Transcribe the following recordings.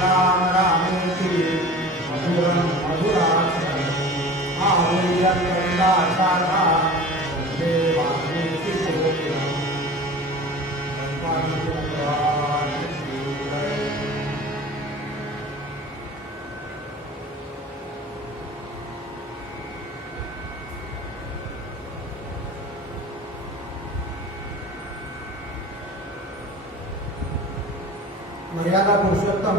राम रामेति मधुरं मधुराक्षरम् आहुर्यं वृन्दाचारा देवानीति गोविन्दम् मर्यादा पुरुषोत्तम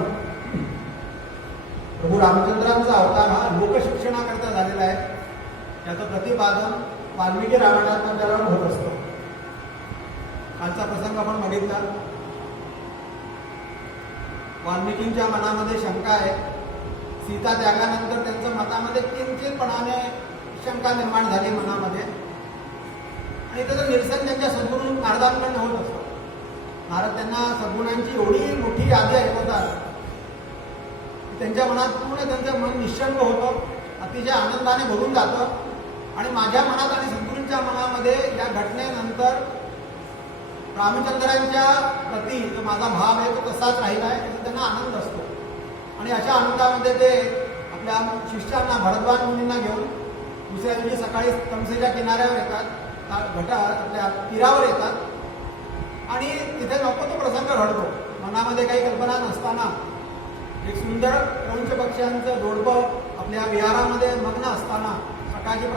प्रभू रामचंद्रांचा अवतार हा लोकशिक्षणाकरता झालेला आहे. त्याचं प्रतिपादन वाल्मिकी रामायणात होत असतं. कालचा प्रसंग आपण बघितला. वाल्मिकींच्या मनामध्ये शंका आहे. सीता त्यागानंतर त्यांच्या मतामध्ये किंचितपणाने शंका निर्माण झाली मनामध्ये आणि त्याचं निरसन त्यांच्या सद्गुरू नारदांकडून होत असतं. नारद त्यांना सद्गुणांची एवढी मोठी यादी ऐकवतात, त्यांच्या मनात पूर्ण त्यांचं मन निश्चंग होतं, अतिशय आनंदाने भरून जातं आणि माझ्या मनात आणि सद्गुरूंच्या मनामध्ये या घटनेनंतर रामचंद्रांच्या प्रती जो माझा भाव आहे तो तसाच राहिला आहे, त्याचा त्यांना आनंद असतो. आणि अशा आनंदामध्ये ते आपल्या शिष्यांना भरद्वाज मुनींना घेऊन दुसऱ्या दिवशी सकाळी तमसेच्या किनाऱ्यावर येतात, आपल्या तीरावर येतात आणि तिथे नको तो प्रसंग घडतो. मनामध्ये काही कल्पना नसताना एक सुंदर क्रौंच पक्ष्यांचं जोडपं आपल्या विहारामध्ये मग्न असताना सकाळची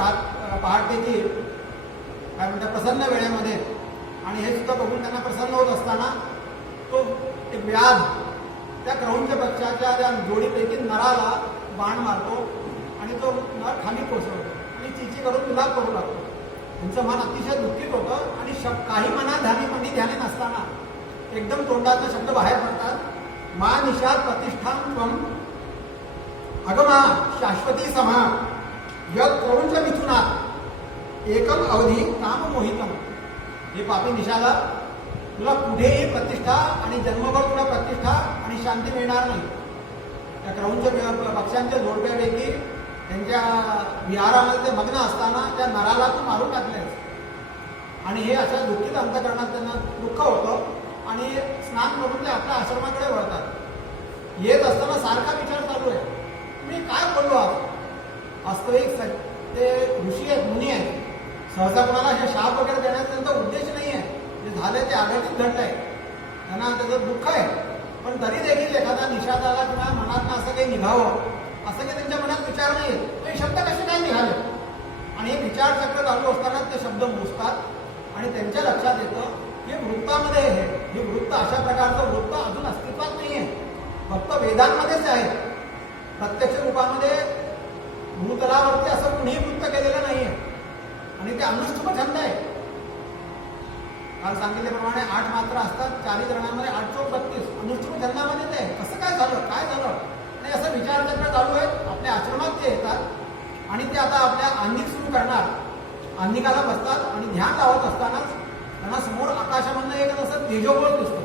पहाटेची काय म्हणतात प्रसन्न वेळेमध्ये आणि हे सुद्धा बघून त्यांना प्रसन्न होत असताना तो एक व्याध त्या क्रौंच पक्षाच्या त्या जोडीपैकी नराला बाण मारतो आणि तो नर खाली कोसळतो आणि चिची करून विलाप करू लागतो. त्यांचं मन अतिशय दुःखित होतं आणि काही मनात ध्यानी नसताना एकदम तोंडाचे शब्द बाहेर पडतात. मा निषाद प्रतिष्ठान त्वम अगमा शाश्वती समा यद क्रौंच मिथुनात एकम अवधी काम मोहितम. हे पापी निशाला, तुला कुठेही प्रतिष्ठा आणि जन्मभर तुला प्रतिष्ठा आणि शांती मिळणार नाही. त्या क्रौंच पक्ष्यांच्या जोडप्यापैकी त्यांच्या विहारामध्ये ते मग्न असताना त्या नराला तू मारून टाकलेस. आणि हे अशा दुःखित अंतकरणात त्यांना दुःख होतं आणि स्नान करून ते आपल्या आश्रमाकडे वळतात. येत असताना सारखा विचार चालू आहे, मी काय बोललो आज. वास्तविक ते ऋषी आहेत, मुनी आहेत. सहसा कोणाला हे शाप वगैरे देण्याचा त्यांचा उद्देश नाही आहे. जे झालंय ते आघाडीत घडलंय, त्यांना त्याचं दुःख आहे. पण तरी देखील एखादा निषादाला किंवा मनात असं काही निघावं असं काही त्यांच्या मनात विचार नाही येत. हे शब्द कसे काय निघाले आणि हे विचारचक्र चालू असताना ते शब्द मोजतात आणि त्यांच्या लक्षात येतं हे वृत्तामध्ये आहे. हे वृत्त अशा प्रकारचं वृत्त अजून अस्तित्वात नाही आहे, फक्त वेदांमध्येच आहे. प्रत्यक्ष रूपामध्ये भूतलावरती असं कुणीही वृत्त केलेलं नाही आहे आणि ते अनुष्ठुप छंद आहे. काल सांगितल्याप्रमाणे 8 मात्रा असतात, 40 रणांमध्ये 8 चौक 32 अनुष्ठुप छंदामध्ये ते कसं काय झालं, काय झालं आणि असं विचारचक्र चालू आहे. आपल्या आश्रमात ते येतात आणि ते आता आपल्या आन्निक सुरू करणार. आन्निकाला बसतात आणि ध्यान लावत असतानाच त्यांना समोर आकाशामधनं एक असं तेजोगोळ दिसतो.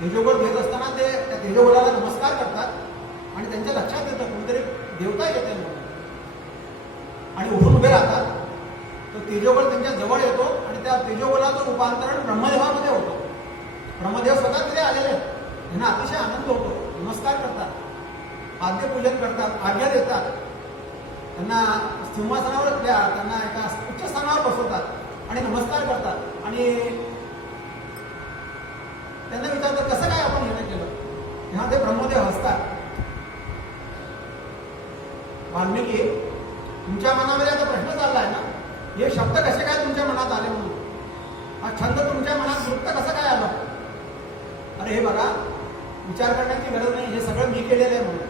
तेजोगोळ घेत असताना ते त्या तेजोगोळाला नमस्कार करतात आणि त्यांच्या लक्षात येतं कोणतरी देवता येते आणि उठून उभे राहतात. तो तेजोगोळ त्यांच्या जवळ येतो आणि त्या तेजोगोळाचं रूपांतरण ब्रह्मदेवामध्ये होतं. ब्रह्मदेव स्वतः तिथे आलेले आहेत. त्यांना अतिशय आनंद होतो. नमस्कार करतात, आद्यपूजन करतात, आज्ञा देतात. त्यांना सिंहासनावर त्यांना एका उच्च स्थानावर बसवतात आणि नमस्कार करतात आणि त्यांना विचारतात कसं काय आपण हे केलं. तेव्हा ते ब्रह्मदेव हसतात. वाल्मिकी, तुमच्या मनामध्ये आता प्रश्न चाललाय ना, हे शब्द कसे काय तुमच्या मनात आले म्हणून, हा छंद तुमच्या मनात वृत्त कसं काय आलं. अरे हे बघा, विचार करण्याची गरज नाही, हे सगळं मी केलेलं आहे म्हणून.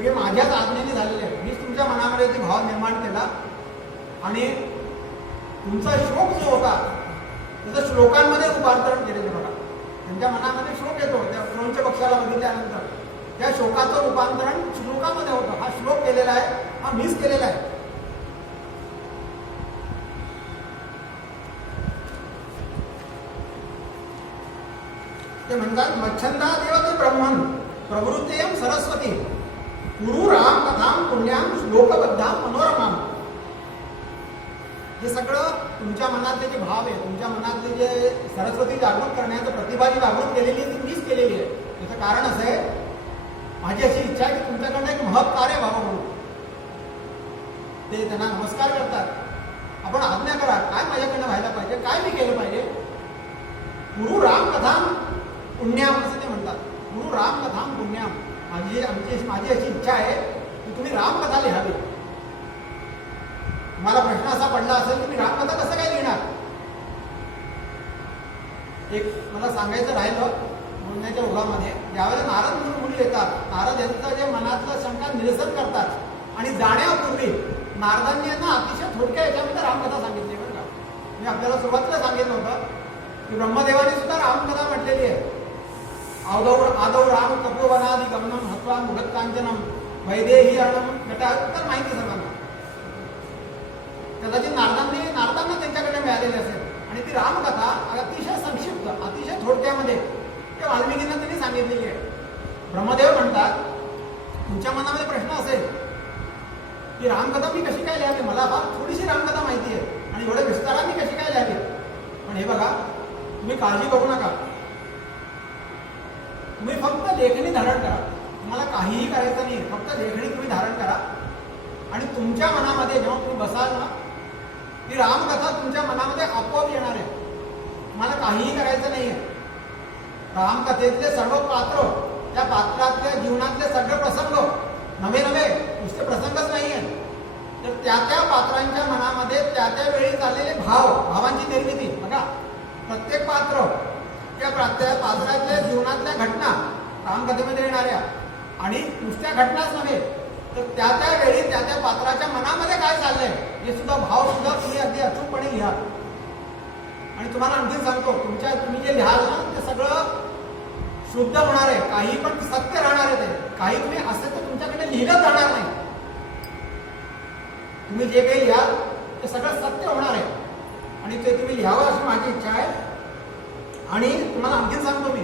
सगळे माझ्याच आज्ञेने झालेले आहे. मीच तुमच्या मनामध्ये ते भाव निर्माण केला आणि तुमचा श्लोक जो होता त्याचं श्लोकांमध्ये रूपांतरण केलेलं बघा. त्यांच्या मनामध्ये श्लोक येतो त्या क्रौंच पक्षाला बघितल्यानंतर त्या शोकाचं रूपांतरण श्लोकामध्ये होतं. हा श्लोक केलेला आहे, हा मीच केलेला आहे. ते म्हणतात मच्छंदा देवते ब्रह्मन प्रवृत्तेयम सरस्वती गुरु राम कथाम पुण्याम श्लोकबद्धाम मनोरमाम. हे सगळं तुमच्या मनातले जे भाव आहे, तुमच्या मनातले जे सरस्वती जागृत करण्याचं प्रतिभा जी जागृत केलेली आहे ती मीच केलेली आहे. त्याचं कारण असं आहे, माझी अशी इच्छा आहे की तुमच्याकडनं एक महत् कार्य व्हावं म्हणून. ते त्यांना नमस्कार करतात. आपण आज्ञा करा, काय माझ्याकडनं व्हायला पाहिजे, काय मी केलं पाहिजे. गुरु राम कथाम पुण्याम असं ते म्हणतात. गुरु राम कथाम पुण्याम. माझी अशी इच्छा आहे की तुम्ही रामकथा लिहावी. तुम्हाला प्रश्न असा पडला असेल की मी रामकथा कसं काय लिहिणार. एक मला सांगायचं राहिलं बोलण्याच्या ओघामध्ये, ज्यावेळेला नारद म्हणून मुली येतात, नारद यांचं जे मनातलं शंका निरसन करतात आणि जाण्यापूर्वी नारदांनी यांना अतिशय थोडक्या याच्यामध्ये रामकथा सांगितली. बरं का, मी आपल्याला सुरुवातीला सांगितलं होतं की ब्रह्मदेवाने सुद्धा रामकथा म्हटलेली आहे. आदौ राम तपोवनादि गमनम हत्वा मुगत कांचनम वैदेही अर्णम गटा. तर माहिती सर्वांना कदाचित नारदांना त्यांच्याकडे मिळालेली असेल आणि ती रामकथा अतिशय संक्षिप्त, अतिशय थोडक्यामध्ये त्या वाल्मिकींना त्यांनी सांगितलेली आहे. ब्रह्मदेव म्हणतात तुमच्या मनामध्ये प्रश्न असेल की रामकथा मी कशी काय लिहावी, मला फार थोडीशी रामकथा माहिती आहे आणि एवढ्या विस्ताराने कशी काय लिहावी. पण हे बघा, तुम्ही काळजी करू नका. तुम्ही फक्त लेखणी धारण करा. तुम्हाला काहीही करायचं नाही, फक्त लेखणी तुम्ही धारण करा आणि तुमच्या मनामध्ये जेव्हा तुम्ही बसाल ना, ती रामकथा तुमच्या मनामध्ये आपोआप येणार आहे. तुम्हाला काहीही करायचं नाहीये. रामकथेतले सर्व पात्र, त्या पात्रातल्या जीवनातले सगळे प्रसंग, नवे नुसते प्रसंगच नाहीये, तर त्या पात्रांच्या मनामध्ये त्या वेळी चाललेले भावांची निर्मिती बघा. प्रत्येक पात्र त्या पात्रातल्या जीवनातल्या घटना रामकथेमध्ये येणाऱ्या आणि नुसत्या घटनाच नव्हे तर त्या वेळी त्या पात्राच्या मनामध्ये काय चाललंय हे सुद्धा भाव सुद्धा तुम्ही अगदी अचूकपणे लिहा. आणि तुम्हाला आणखी सांगतो, तुम्ही जे लिहाल ना ते सगळं शुद्ध होणार आहे. काही पण सत्य राहणार आहे. ते काही तुम्ही असं तर तुमच्याकडे लिहिलं जाणार नाही. तुम्ही जे काही लिहाल ते सगळं सत्य होणार आहे आणि ते तुम्ही लिहावं अशी माझी इच्छा आहे. आणि तुम्हाला आणखीन सांगतो मी,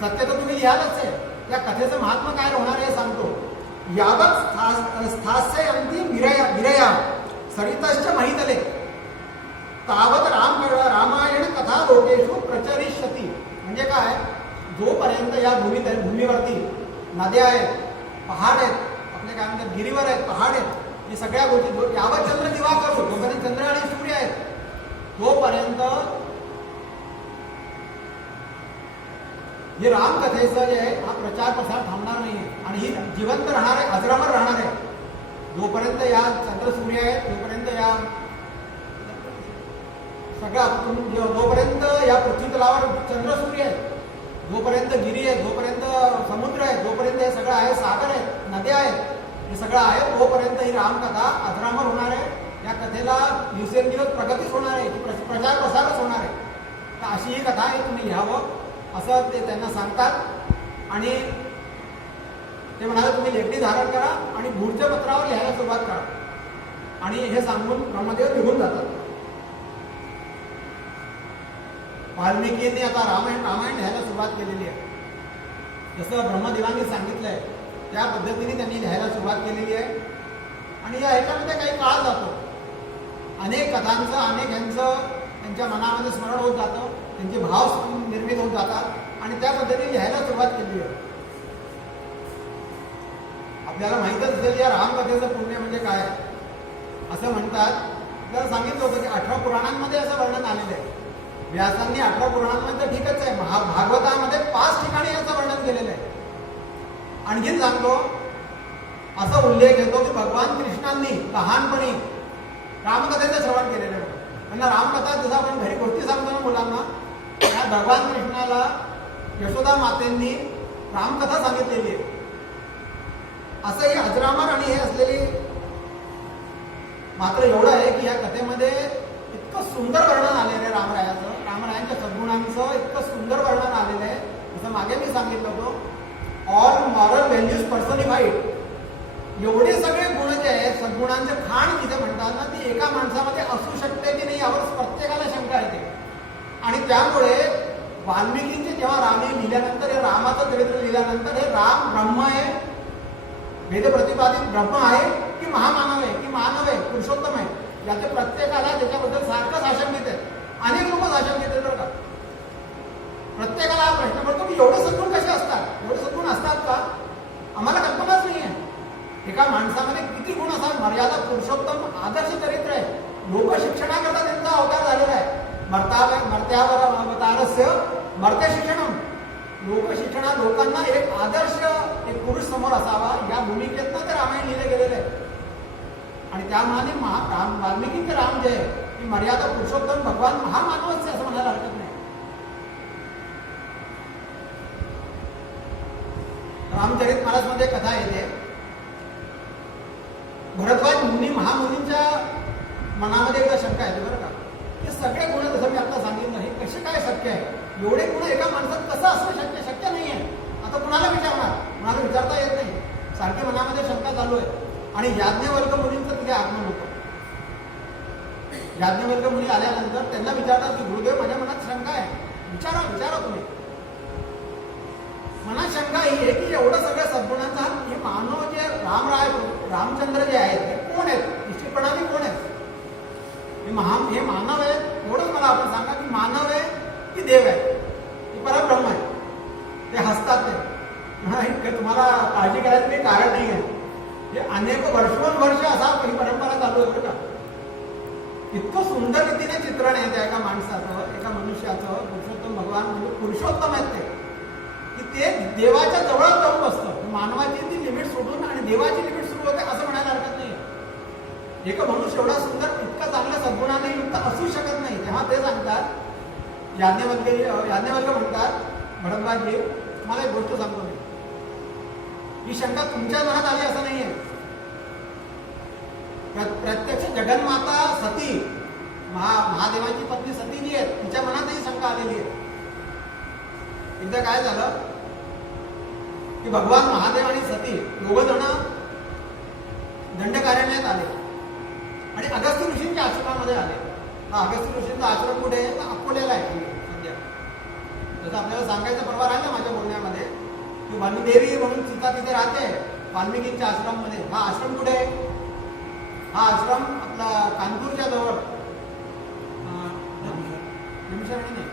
सत्य तर तुम्ही लिहालच आहे. या कथेचं महात्मा काय होणार हे सांगतो. यावत स्थास्य अंती विरया सरितश्च महितले तावत रामायण कथा लोकेषु प्रचरिष्यति. म्हणजे काय, जोपर्यंत या भूमीवरती नद्या आहेत, पहाड आहेत, आपले काय म्हणतात गिरीवर आहेत, पहाड आहेत, हे सगळ्या गोष्टी, यावत चंद्र दिवा करू, जोपर्यंत चंद्र आणि सूर्य आहेत तोपर्यंत हे रामकथेचं जे आहे हा प्रचार प्रसार थांबणार नाही आहे आणि ही जिवंत राहणार आहे, अजरामर राहणार आहे. जोपर्यंत या चंद्र सूर्य आहेत, जोपर्यंत या सगळं, जोपर्यंत या पृथ्वी तलावर चंद्र सूर्य आहेत, जोपर्यंत गिरी आहेत, जोपर्यंत समुद्र आहे, जोपर्यंत हे सगळं आहे, सागर आहेत, नद्या आहेत, हे सगळं आहे, तोपर्यंत ही रामकथा अजरामर होणार आहे. या कथेला दिवसेंदिवस प्रगतीच होणार आहे, प्रचार प्रसारच होणार आहे. तर अशी ही कथा आहे, तुम्ही लिहावं असं ते त्यांना सांगतात. आणि ते म्हणाले तुम्ही लेखणी धारण करा आणि भूरच्या पत्रावर लिहायला सुरुवात करा. आणि हे सांगून ब्रह्मदेव निघून जातात. वाल्मिकींनी आता रामायण लिहायला सुरुवात केलेली आहे. जसं ब्रह्मदेवांनी सांगितलंय त्या पद्धतीने त्यांनी लिहायला सुरुवात केलेली आहे. आणि या ह्याच्यामध्ये काही काळ जातो, अनेक कथांचं, अनेक ह्यांचं त्यांच्या मनामध्ये स्मरण होत जातं, त्यांचे भाव निर्मित होत जातात आणि त्या पद्धतीने लिहायला सुरुवात केली आहे. आपल्याला माहीतच असेल या रामकथेचं पुण्य म्हणजे काय. असं म्हणतात, आपल्याला सांगितलं होतं की 18 पुराणांमध्ये असं वर्णन आलेलं आहे. व्यासांनी 18 पुराणांमध्ये ठीकच आहे, भागवतामध्ये 5 ठिकाणी याचं वर्णन केलेलं आहे. आणखीन सांगतो, असा उल्लेख येतो की भगवान कृष्णांनी लहानपणी रामकथेचं श्रवण केलेलं आहे. त्यांना रामकथा जसं आपण घरी गोष्टी सांगतो ना मुलांना, त्या भगवान कृष्णाला यशोदा मातेंनी रामकथा सांगितलेली आहे. असं हे अजरामर आणि हे असलेली. मात्र एवढं आहे की या कथेमध्ये इतकं सुंदर वर्णन आलेलं आहे रामरायाचं, रामरायांच्या सद्गुणांचं इतकं सुंदर वर्णन आलेलं आहे. जसं मागे मी सांगितलं होतं, ऑल मॉरल व्हॅल्यूज पर्सनिफाईड. एवढे सगळे गुण जे आहेत, सद्गुणांचे खाण जिथे म्हणतात ना, ती एका माणसामध्ये असू शकते की नाही यावर प्रत्येकाला शंका येते. आणि त्यामुळे वाल्मिकींचे जेव्हा राम लिहिल्यानंतर, हे रामाचं चरित्र लिहिल्यानंतर, हे राम ब्रह्म आहे, वेद प्रतिपादित ब्रह्म आहे की महामानव आहे, की मानव आहे, पुरुषोत्तम आहे, याचे प्रत्येकाला त्याच्याबद्दल सारखंच आशंकित आहे. अनेक लोक आशंकित आहेत बरं का. प्रत्येकाला हा प्रश्न पडतो की एवढे सद्गुण कसे असतात, एवढे सद्गुण असतात का? आम्हाला कल्पनाच नाही आहे. एका माणसामध्ये किती गुण असतात. मर्यादा पुरुषोत्तम आदर्श चरित्र आहे. लोक शिक्षणाकरता त्यांचा अवतार झालेला आहे. मर्त्यावर अवतारस्य मर्त्य शिक्षणम. लोकशिक्षणा लोकांना एक आदर्श, एक पुरुष समोर असावा, या भूमिकेतनं ते रामायण लिहिले गेलेले आहे. आणि त्यामुळे वाल्मिकीचे राम जे आहे, की मर्यादा पुरुषोत्तम भगवान महामानवच असं म्हणायला हरकत नाही. रामचरित मानस मध्ये कथा येते, भरद्वाज मुनी महामुनींच्या मनामध्ये एकदा शंका येते बरं का, हे सगळे गुण जसं मी आता सांगितलं, हे कसे काय शक्य आहे? एवढे गुण एका माणसात कसं असणं शक्य नाही आहे. आता कुणाला विचारणार? कुणाला विचारता येत नाही. सारखी मनामध्ये शंका चालू आहे. आणि याज्ञवल्क मुनींचं तिथे आगमन होतं. याज्ञवल्क मुनी आल्यानंतर त्यांना विचारतात की गुरुदेव, माझ्या मनात शंका आहे, विचारा तुम्ही. मनात शंका ही आहे की एवढं सगळ्या सद्गुणांचा हे मानव जे रामचंद्र जे आहेत, हे कोण आहेत? निश्चितपणाने कोण आहेत? हे मानव आहे, एवढंच मला आपण सांगा की मानव आहे की देव आहे की परब्रह्म आहे? ते हसतात ते. तुम्हाला काळजी करायचं काही कारण नाही आहे. हे अनेक वर्ष असा ही परंपरा चालू आहे बरं का. इतकं सुंदर रीतीने चित्रण आहे त्या एका माणसाचं, एका मनुष्याचं. पुरुषोत्तम भगवान म्हणजे पुरुषोत्तम आहेत ते, की ते देवाच्या जवळ जाऊन बसतं. मानवाची ती लिमिट सोडून आणि देवाची लिमिट सुरू होते असं म्हणायला हरकत नाही. एक मनुष्य एवढा सुंदर, इतका चांगल्या सद्गुणाने युक्त असू शकत नाही. तेव्हा ते सांगतात, याज्ञवल्क्य म्हणतात, भरद्वाजजी तुम्हाला एक गोष्ट सांगतो मी, ही शंका तुमच्या मनात आली असं नाहीये. प्रत्यक्ष जगन्माता सती, महादेवाची पत्नी सती जी आहे, तिच्या मनातही शंका आलेली आहे. एकदा काय झालं की भगवान महादेव आणि सती दोघ जण दंडकारण्यात आले आणि अगस्त्य ऋषींच्या आश्रमामध्ये आले. हा अगस्त्य ऋषींचा आश्रम कुठे आहे? अकोल्याला आहे सध्या. जसं आपल्याला सांगायचं परवा राहिलं माझ्या बोलण्यामध्ये की वनदेवी म्हणून सीता तिथे राहते वाल्मिकींच्या आश्रममध्ये. हा आश्रम कुठे आहे? हा आश्रम आपला कानपूरच्या जवळ, नाही,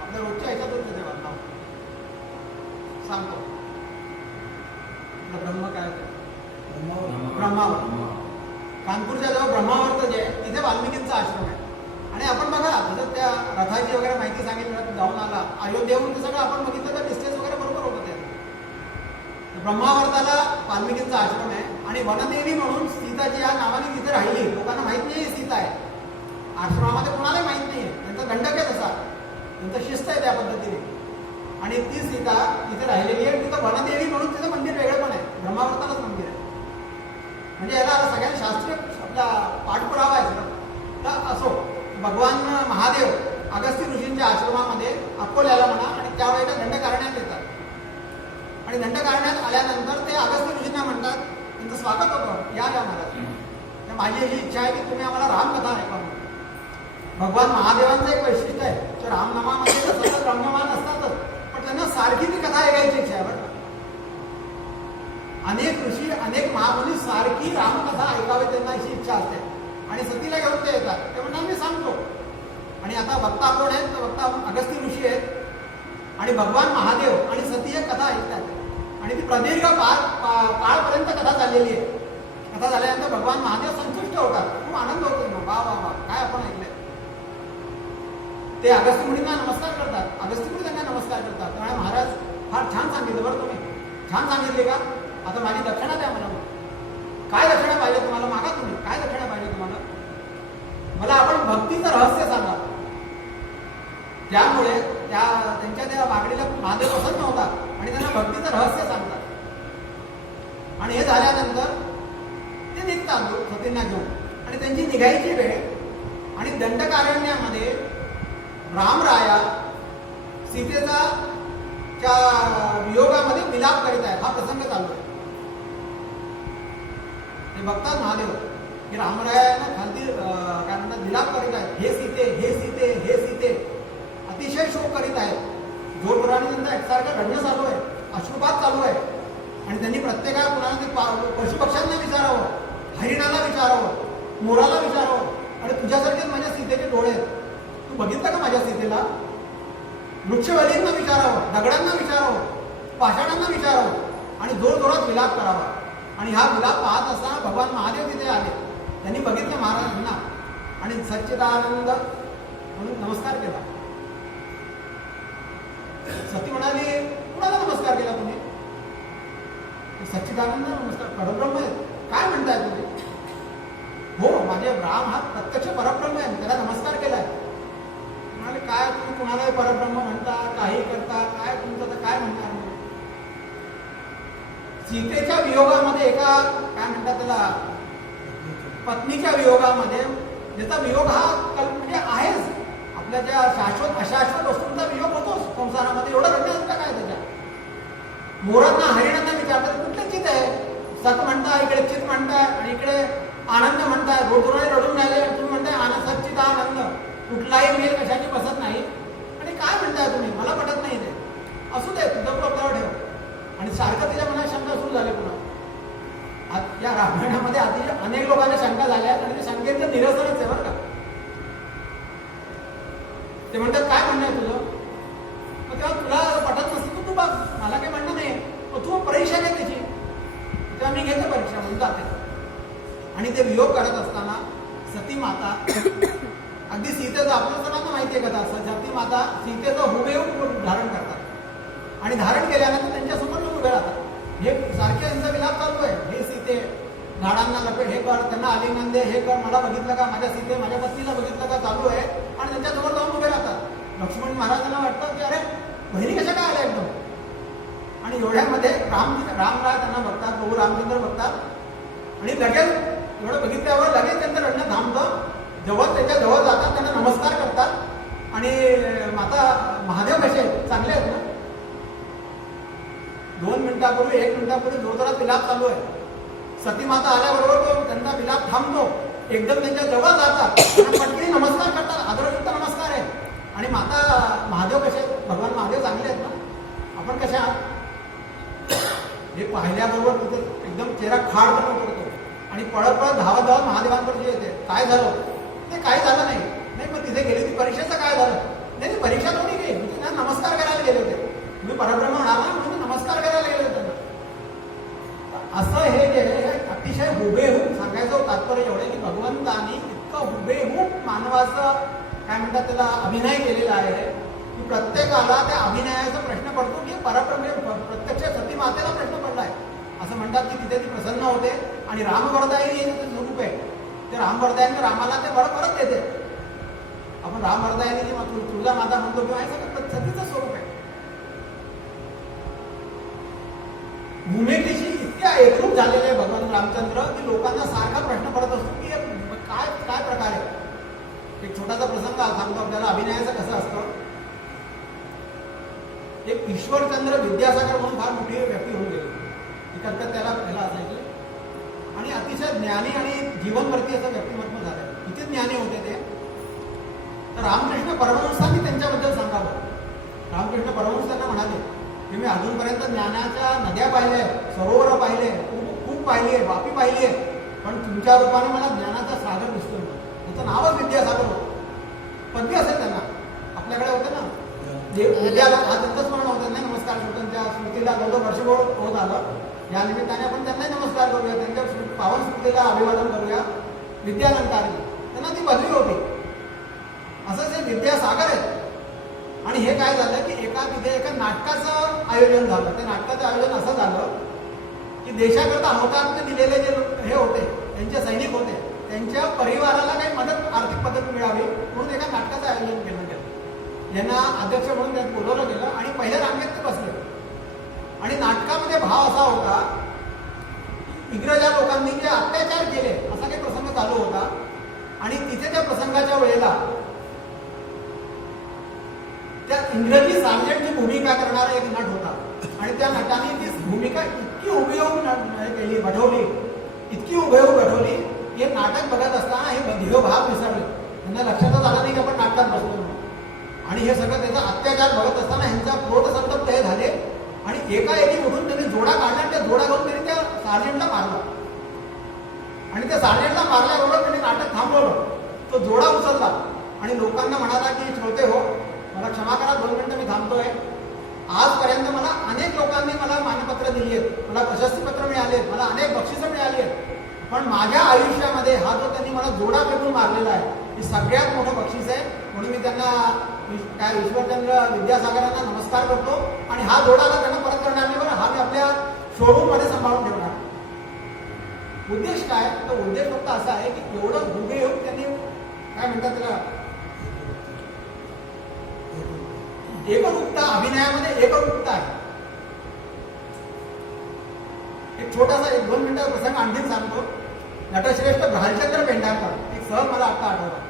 आपल्या रोजच्या ह्याच्यातच तिथे नाव सांगतो. ब्रह्म काय होतं? ब्रह्मावर. कानपूरच्या जवळ ब्रह्मावर्त जे आहे तिथे वाल्मिकींचा आश्रम आहे. आणि आपण बघा, जसं त्या रथाची वगैरे माहिती सांगितली, जाऊन आला अयोध्येहून, ते सगळं आपण बघितलं तर डिस्टन्स वगैरे बरोबर होतं. त्या ब्रह्मावर्ताला वाल्मिकींचा आश्रम आहे. आणि वनदेवी म्हणून सीताची या नावाने तिथे राहिली. लोकांना माहित नाही सीता आहे, आश्रमामध्ये कोणालाही माहित नाही आहे. त्यांचा दंडक आहे तसा, त्यांचं शिस्त आहे त्या पद्धतीने. आणि ती सीता तिथे राहिलेली आहे. तिथं वनदेवी म्हणून तिथं मंदिर वेगळं पण आहे, ब्रह्मावर्तालाच मंदिर आहे. म्हणजे याला सगळ्यांना शास्त्रीय आपला पाठपुरावा आहे. तर असो, भगवान महादेव अगस्त्य ऋषींच्या आश्रमामध्ये अकोल्याला म्हणा, आणि त्यावेळेला दंडकारण्यात येतात. आणि दंडकारण्यात आल्यानंतर ते अगस्त्य ऋषींना म्हणतात, त्यांचं स्वागत होतं, या महाराज, तर माझी अशी इच्छा आहे की तुम्ही आम्हाला रामकथा ऐका. भगवान महादेवांचं एक वैशिष्ट्य आहे, तर रामनामामध्ये सतत रम्यमान असतातच, पण त्यांना सारखी ती कथा ऐकायची इच्छा आहे बरं. अनेक ऋषी, अनेक महामुनी सारखी रामकथा ऐकावी त्यांना अशी इच्छा असते. आणि सतीला घेऊन ते येतात. ते म्हणतात मी सांगतो. आणि आता वक्ता कोण आहेत? तर वक्ता अगस्त्य ऋषी आहेत. आणि भगवान महादेव आणि सती एक कथा ऐकतात. आणि ती प्रदीर्घ काळपर्यंत कथा चाललेली आहे. कथा झाल्यानंतर भगवान महादेव संतुष्ट होतात, खूप आनंद होतो. वा वा वा, काय आपण ऐकलंय. ते अगस्त्य मुनींना नमस्कार करतात. अगस्त्य मुनी त्यांना नमस्कार करतात. त्यामुळे महाराज फार छान सांगितलं बरं, तुम्ही छान सांगितले का? आता माझी दक्षिणा द्या मला. काय दक्षिणा पाहिजे तुम्हाला? मागा तुम्ही, काय दक्षिणा पाहिजे तुम्हाला? मला आपण भक्तीचं रहस्य सांगा. त्यामुळे त्यांच्या त्या मागणीला महादेव पसंत नव्हता आणि त्यांना भक्तीचं रहस्य सांगतात. आणि हे झाल्यानंतर ते निघतात सतींना घेऊन आणि त्यांची निघायची वेळ आणि दंडकारण्यामध्ये रामराया सीतेचा त्या वियोगामध्ये विलाप करीत आहे. हा प्रसंग चालू आहे. ते बघतात महादेव की रामरायानं खालती काय म्हणतात विलाप करीत आहेत. हे सीते, हे सीते, हे सीते, अतिशय शोक करीत आहेत. जोरजोराने त्यांचा एकसारखं रडणं चालू आहे, अश्रुपात चालू आहे. आणि त्यांनी प्रत्येका कुणाला ते पशुपक्ष्यांना विचारावं, हरिणाला विचारावं, मोराला विचारावं, आणि तुझ्यासारखेच माझ्या सीतेचे डोळे आहेत, तू बघितलं का माझ्या सीतेला? वृक्षवलींना विचारावं, दगडांना विचारावं, पाषाणांना विचारावं आणि जोरजोरात विलाप करावा. आणि हा विलाप पाहत असताना भगवान महादेव तिथे आले. त्यांनी बघितलं महाराजांना आणि सच्चिदानंद म्हणून नमस्कार केला. सती म्हणाली, कुणाला नमस्कार केला तुम्ही? सच्चिदानंद नमस्कार, परब्रह्म आहे. काय म्हणताय तुम्ही? हो, माझे राम हा प्रत्यक्ष परब्रह्म आहे, त्याला नमस्कार केलाय. म्हणाले, काय तुम्ही कुणालाही परब्रह्म म्हणता, काही करता, काय तुमचं तर काय म्हणणार? सीतेच्या वियोगामध्ये एका काय म्हणतात त्याला पत्नीच्या वियोगामध्ये, ज्याचा वियोग हा म्हणजे आहेच, आपल्या ज्या शाश्वत अशाश्वत वस्तूंचा वियोग होतोच संसारामध्ये, एवढं रडण्याचं काय त्याच्या? मोरांना हरिणांना विचारतात कुठले चित आहे? सत म्हणताय, इकडे चित म्हणताय आणि इकडे आनंद म्हणताय. रोडोराने रडून राहिले आणि तुम्ही म्हणताय आनंद, सच्चित आनंद. कुठलाही मेल कशाची बसत नाही. आणि काय म्हणताय तुम्ही? मला पटत नाही ते. असू दे, तुझं तो आपल्यावर ठेव. आणि सारखं तिच्या मनात शंका सुरू झाली पुन्हा. या रामायणामध्ये आधी अनेक लोकांना शंका झाल्या आणि ते शंकेचं निरसनच आहे बरं का. ते म्हणतात काय म्हणणं आहे तुझं? मग तेव्हा तुला पटत नसतं तू बघ, मला काही म्हणणं नाही. मग तू परीक्षा घे त्याची. तेव्हा मी घेते परीक्षा म्हणून जाते. आणि ते वियोग करत असताना सती माता अगदी सीतेचं, आपल्या सर्वांना माहिती आहे कथा, सती माता सीतेचं हुबेहूब धारण करतात. आणि धारण केल्यानंतर त्यांच्या समोर उभे राहतात. हे सारखे त्यांचा विलाप चालू आहे. हे सीते, झाडांना लपेट, हे कर, त्यांना आलिंगन दे, हे कर, मला बघितलं का, माझ्या सीते, माझ्या पत्नीला बघितलं का, चालू आहे. आणि त्यांच्यासमोर जाऊन उभे राहतात. लक्ष्मण महाराजांना वाटतं की अरे बहिणी कशा काय आल्या एकदम. आणि एवढ्यामध्ये रामराय त्यांना बघतात, प्रभू रामचंद्र बघतात आणि लगेच एवढं बघितल्यावर लगेच त्यांचं रडणं थांबतं. जवळ त्यांच्या जवळ जातात, त्यांना नमस्कार करतात आणि माता महादेव कसे चांगले आहेत ना. 2 मिनिटापूर्वी 1 मिनिटापूर्वी जोरजोरात विलाप चालू आहे. सती माता आल्याबरोबर तो त्यांचा विलाप थांबतो. एकदम त्यांच्या जवळ जातात, पटकन नमस्कार करतात, आदरयुक्त नमस्कार आहे. आणि माता महादेव कसे आहेत? भगवान महादेव चांगले आहेत ना. आपण कसे आहात? हे पाहिल्याबरोबर तिथे एकदम चेहरा खाड करून पडतो आणि पळत पळत धावत धावत महादेवांकडे येते. काय झालं? ते काय झालं नाही. मग तिथे गेली ती परीक्षेचं काय झालं? नाही, परीक्षा नव्हती गेली, म्हणजे नमस्कार करायला गेले होते. तुम्ही परब्रह्म म्हणाला म्हणून नमस्कार करायला गेले होते त्यांना. असं हे जे अतिशय हुबेहूब सांगायचं तात्पर्य एवढं की भगवंतानी इतकं हुबेहूब मानवाचं काय म्हणतात त्याला अभिनय केलेला आहे की प्रत्येकाला त्या अभिनयाचा प्रश्न पडतो की परब्रह्म प्रत्यक्ष सती मातेला प्रश्न पडलाय. असं म्हणतात की तिथे ती प्रसन्न होते आणि रामवरदायिनी हे स्वरूप आहे. ते रामवरदायिनी रामाला ते वर परत देते. आपण रामवरदायिनी जी तुळजा माता म्हणतो किंवा हे सगळं सतीचं स्वरूप आहे. भूमिकेशी इतक्या एकरूप झालेले आहे भगवान रामचंद्र की लोकांना सारखा प्रश्न पडत असतो की काय काय प्रकार आहे. एक छोटासा प्रसंग सांगतो आपल्याला अभिनयाचं कसं असतं. एक ईश्वरचंद्र विद्यासागर म्हणून फार मोठी व्यक्ती होऊन गेली. ती कलकत्त्याला असायची आणि अतिशय ज्ञानी आणि जीवनवरती असं व्यक्तिमत्व झालं. किती ज्ञानी होते ते. तर रामकृष्ण परमहंसांनी त्यांच्याबद्दल सांगावं. रामकृष्ण परमहंसांना म्हणाले की मी अजूनपर्यंत ज्ञानाच्या नद्या पाहिल्या, सरोवर पाहिले, खूप पाहिली आहे, वापी पाहिली आहे, पण तुमच्या रूपाने मला ज्ञानाचा सागर दिसतो. त्याचं नावच विद्यासागर होतं. पदवी असेल त्यांना, आपल्याकडे होतं ना विद्याला, हा त्यांचं स्मरण होतं नाही. नमस्कार त्यांच्या स्मृतीला 2 वर्षभर होत आलं. या निमित्ताने आपण त्यांनाही नमस्कार करूया, त्यांच्या पावन स्मृतीला अभिवादन करूया. विद्यालंकारी त्यांना ती पदवी होती. असंच एक विद्यासागर आहे. आणि हे काय झालं की तिथे एका नाटकाचं आयोजन झालं. ते नाटकाचं आयोजन असं झालं की देशाकरता हौतात्म्य दिलेले जे हे होते, त्यांचे सैनिक होते, त्यांच्या परिवाराला काही मदत, आर्थिक मदत मिळावी म्हणून एका नाटकाचं आयोजन केलं गेलं. यांना अध्यक्ष म्हणून त्यात बोलवलं गेलं आणि पहिल्या रांगेत ते बसले. आणि नाटकामध्ये भाव असा होता, इंग्रजा लोकांनी जे अत्याचार केले असा काही प्रसंग चालू होता. आणि तिथे त्या प्रसंगाच्या वेळेला त्या इंग्रजी सार्जंटची भूमिका करणारा एक नट होता. आणि त्या नटाने ती भूमिका इतकी हुबेहूब केली, वठवली, इतकी हुबेहूब वठवली की हे नाटक बघत असताना हे भाव विसरले. त्यांना लक्षातच आलं नाही की आपण नाटकात बसलो म्हणून. आणि हे सगळं त्याचा अत्याचार बघत असताना ह्यांचा क्रोधसंतप्त हे झाले आणि एकाएकी उठून त्यांनी जोडा काढला आणि त्या जोडा घेऊन त्यांनी त्या सार्जंटला मारला. आणि त्या सार्जंटला मारल्याबरोबर त्यांनी नाटक थांबवलं. तो जोडा उचलला आणि लोकांना म्हणाला की श्रोते हो, मला क्षमा करा, 2 मिनिटं मी थांबतोय. आजपर्यंत मला अनेक लोकांनी मला मानपत्र दिली आहेत, मला प्रशस्तीपत्र मिळाले आहेत, मला अनेक बक्षिसं मिळाली आहेत. पण माझ्या आयुष्यामध्ये हा जो त्यांनी मला जोडा फेकून मारलेला आहे, ही सगळ्यात मोठं बक्षीस आहे. म्हणून मी त्यांना काय ईश्वरचंद्र विद्यासागरांना नमस्कार करतो. आणि हा जोडाला त्यांना परत करणार नाही, बरं, हा मी आपल्या शोरूम मध्ये सांभाळून ठेवणार. उद्देश काय? तर उद्देश फक्त असा आहे की एवढं हुबेहूब त्यांनी काय म्हणतात त्याला, एकरूपता, अभिनयामध्ये एकरूपता आहे. एक छोटासा 1-2 मिनिटाचा प्रसंग आणखीन सांगतो. नटश्रेष्ठ भालचंद्र पेंढारकर एक सहज मला आता आठवलं.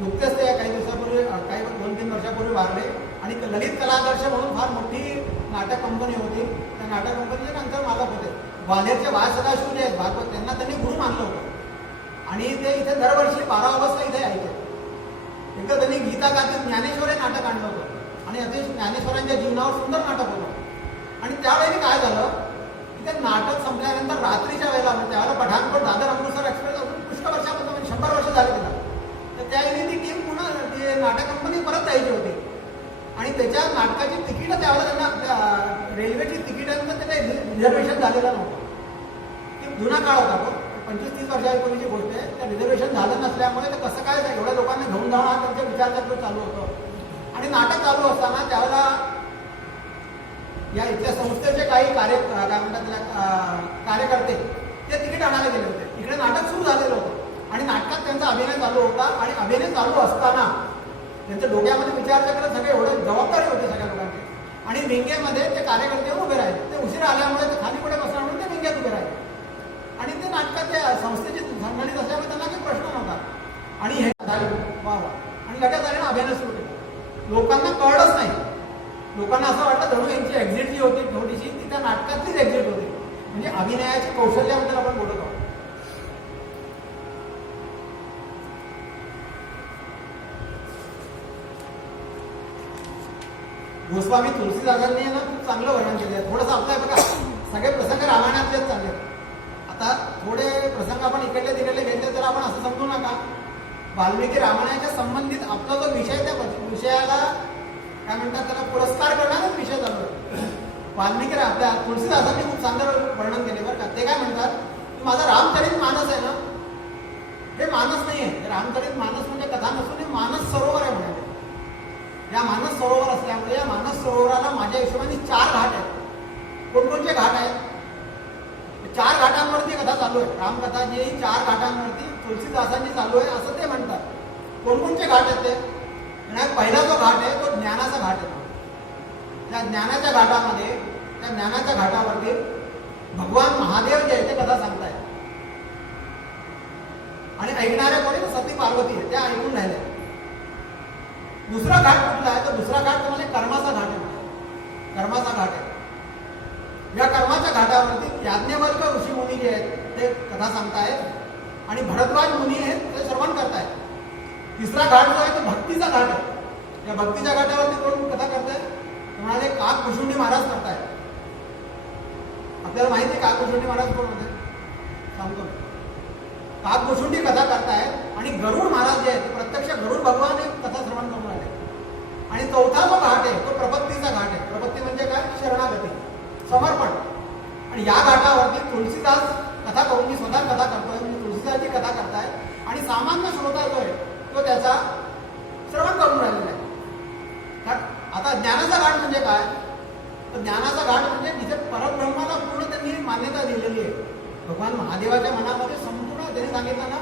नुकतेच ते काही दिवसापूर्वी, काही 2-3 वर्षापूर्वी वारले. आणि ललित कलादर्श म्हणून फार मोठी नाटक कंपनी होती. त्या नाटक कंपनीचे नंतर मालक होते ग्वाल्हेरचे वाय सदाशिव जे आहेत भागवत, त्यांना त्यांनी गुरु मानलं होतं. आणि ते इथे दरवर्षी 12 ऑगस्टला इथे यायचे. एकदा त्यांनी गीता गाती ज्ञानेश्वर हे नाटक आणलं होतं आणि अतिशय ज्ञानेश्वरांच्या जीवनावर सुंदर नाटक होतं. आणि त्यावेळी काय झालं की ते नाटक संपल्यानंतर रात्रीच्या वेळेला, म्हणजे त्यावेळेला पठाणकोट दादर अमृतसर एक्सप्रेस अजून पुष्कळ वर्षापासून, म्हणजे 100 वर्ष झाले तिला. तर त्यावेळी ती टीम पुन्हा ती नाटक कंपनी परत द्यायची होती. आणि त्याच्या नाटकाची तिकीटं त्यावेळेला त्यांना रेल्वेची तिकिटांचं ते काही रिझर्वेशन झालेलं नव्हतं. ते जुना काळ होता, तो 25-30 वर्षापूर्वीची गोष्ट आहे. त्या रिझर्वेशन झालं नसल्यामुळे ते कसं काय एवढ्या लोकांना घेऊन जाणं हा त्यांच्या विचारचक्र चालू होतं. आणि नाटक चालू असताना त्यावेळेला या इथल्या संस्थेचे काही काय म्हणतात त्याला कार्यकर्ते ते तिकीट आणायला गेले होते. इकडे नाटक सुरू झालेलं होतं आणि नाटकात त्यांचा अभिनय चालू होता. आणि अभिनय चालू असताना त्यांच्या डोक्यामध्ये विचारचक्र सगळे एवढे जबाबदारी होते सगळ्या लोकांची. आणि विंगेमध्ये ते कार्यकर्ते उभे राहिले. ते उशिरा आल्यामुळे ते खाली पुढे बसणार म्हणून ते विंगेत उभे राहिले. आणि ते नाटकाच्या संस्थेची संघटित असल्यामुळे त्यांना काही प्रश्न नव्हता. आणि हे झालं वा वा, आणि लगेच आले ना अभिनय सुरू केला. लोकांना कळलंच नाही. लोकांना असं वाटलं जणू यांची एक्झिट जी होती थोडीशी ती त्या नाटकातलीच एक्झिट होती. म्हणजे अभिनयाच्या कौशल्याबद्दल आपण बोलत आहोत. गोस्वामी तुलसीदासांनी ना खूप चांगलं वर्णन केलं आहे. थोडंसं आपलं आहे बघा, सगळे प्रसंग रामायणातलेच चालले. आता थोडे प्रसंग आपण इकडले तिकडले घेतले तर आपण असं समजू नका. वाल्मिकी रामायणाच्या संबंधित आपला जो विषय, त्या विषयाला काय म्हणतात त्याला पुरस्कार करणारच विषय चालू आहे. वाल्मिकी आपल्या तुलसीदासांनी खूप चांगलं वर्णन केले बरं का. ते काय म्हणतात की माझा रामचरित मानस आहे ना, हे मानस नाही आहे. रामचरित मानस म्हणजे कथा नसून हे मानस सरोवर आहे म्हणाले. या मानस सरोवर असल्यामुळे या मानस सरोवराला माझ्या हिशोबाने 4 घाट आहेत. कोणकोणचे घाट आहेत? 4 घाटांवरती कथा चालू आहे. रामकथा जी 4 घाटांवरती तुलसीदासांची चालू आहे असं ते म्हणतात. कोणकोणचे घाट आहेत ते? पहिला जो घाट आहे तो ज्ञानाचा घाट आहे. त्या ज्ञानाच्या घाटामध्ये, त्या ज्ञानाच्या घाटावरती भगवान महादेव जे आहे ते कथा सांगतायत. आणि ऐकणाऱ्या कोणी सती पार्वती आहे, त्या ऐकून राहिल्या. दुसरा घाट कुठला आहे? तर दुसरा घाट तुम्हाला कर्माचा घाट आहे. कर्माचा घाट आहे. या कर्माच्या घाटावरती याज्ञवल्क्य ऋषी मुनी जे आहेत ते कथा सांगतायत आणि भरद्वाज मुनी आहेत ते श्रवण करतायत. तिसरा घाट जो आहे तो भक्तीचा घाट आहे. या भक्तीच्या घाटावरती कोण कथा करताय? म्हणाले काकभुशुंडी महाराज करतायत. आपल्याला माहिती आहे काकभुशुंडी महाराज कोण होते? सांगतो. काकभुशुंडी कथा करतायत आणि गरुड महाराज जे आहेत ते प्रत्यक्ष गरुड भगवान कथा श्रवण करून राहिले. आणि चौथा जो घाट आहे तो प्रपत्तीचा घाट आहे. प्रपत्ती म्हणजे काय? शरणागती, समर्पण. आणि या घाटावरती तुलसीदास कथा करून, मी स्वतः कथा करतोय, म्हणजे तुलसीदासची कथा करताय आणि सामान्य श्रोता जो आहे तो त्याचा श्रवण करून राहिलेला आहे. आता ज्ञानाचा घाट म्हणजे काय? तर ज्ञानाचा घाट म्हणजे जिथे परब्रह्माला पूर्ण त्यांनी मान्यता दिलेली आहे. भगवान महादेवाच्या मनामध्ये संपूर्ण त्यांनी सांगितलं ना